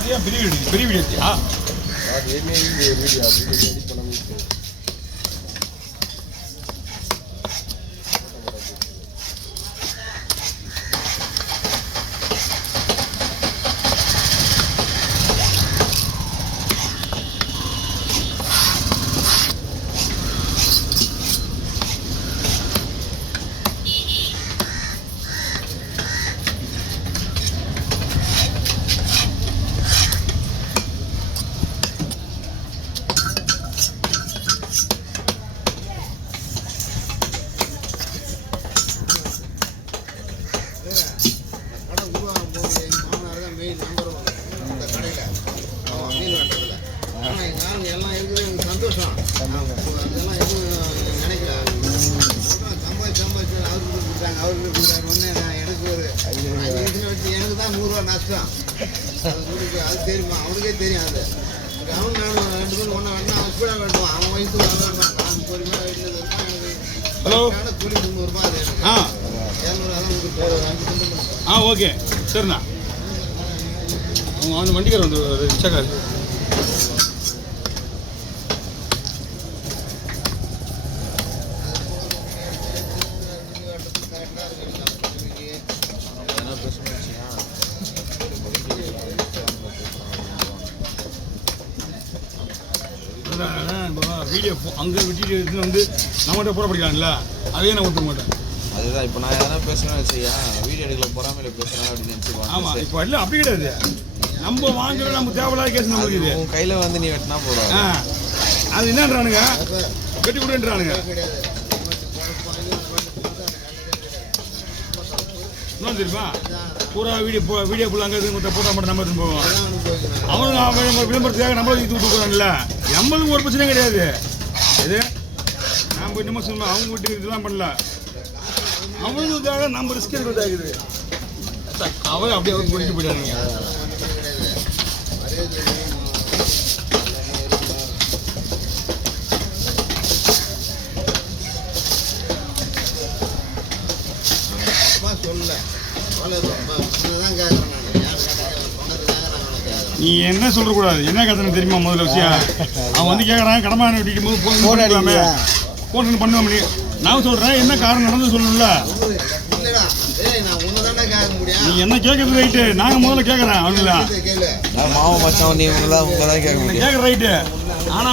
பெரிய வீடியோ எல்லாம் இருக்குது எனக்கு சந்தோஷம். அதெல்லாம் எதுவும் நினைக்கல. சம்பாதிச்சு அவருக்கு கொடுத்தாங்க, அவருக்கு கொடுத்தாங்க. நான் எனக்கு ஒரு 5 நிமிஷம் வச்சு எனக்கு தான் 100 ரூபா நஷ்டம். அது தெரியுமா? அவனுக்கே தெரியும். அது அவன் நானும் 2 பேரும் ஒன்றா வேணும். அவன் கூட வேணும். அவன் வயசு வேண்டாம். நான் பொறுமையாக வீட்டில் இருக்கேன். எனக்கு கூலி 300 ரூபா. அது எனக்கு 200 அதான் கொடுத்து ஓகே சரிண்ணா. அவங்க வண்டிக்கார வந்து ரிக்ஷாக்காரு வீடியோ அங்கே விட்டுட்டு வந்து நம்மகிட்ட போட படிக்கலாம்ல, அதே நான் ஒத்துக்க மாட்டேன். அதுதான் இப்போ நான் எதனா பேசுகிறேன்னு வச்சியா, வீடியோ எடுக்கல பொறாமையில் பேசுகிறேன் அப்படின்னு நினச்சிப்போம். ஆமாம், இப்போ இல்லை அப்படி கிடையாது. நம்ம வாங்குறது நம்ம தேவையில்லாத கேஸ் நம்ம இருக்குது. உன் கையில் வந்து நீ வெட்டினா போதும். அது என்னன்றானுங்க, வெட்டி கொடுன்றானுங்க. என்ன தெரியுமா, பூரா வீடியோ ஃபுல்லாக அங்கே போட்டால் மட்டும் நம்ம எடுத்துன்னு போவோம். அவனுங்க விளம்பரத்துக்காக நம்மளும் இது விட்டுக்கிறான்ல, நம்மளுக்கு ஒரு பிரச்சனையும் கிடையாது. இது நாம் இன்னமும் சொல்லணும், அவங்க வீட்டு இதெல்லாம் பண்ணல, அவங்களுக்காக நம்ம ரிஸ்க் எடுக்கிறதாகுது. அவன் அப்படியே அவர் போயிட்டு போயிட்டானுங்க. நீ என்ன சொல்லக்கூடாது, என்ன கத்தனை தெரியுமா? முதல்ல விஷயம் அவன் வந்து கேட்குறான், கடமான வெட்டிக்கும் போது ஃபோன் அடிக்கலாமே, ஃபோன் பண்ணுவோம். நான் சொல்கிறேன், என்ன காரணம் நடந்து சொல்லணும்ல. நீ என்ன கேட்கறது ரைட்டு, நாங்கள் முதல்ல கேட்குறேன். அவங்களா மாமா மச்சான் நீ உங்களை தான் கேட்க கேட்குற ரைட்டு. ஆனால்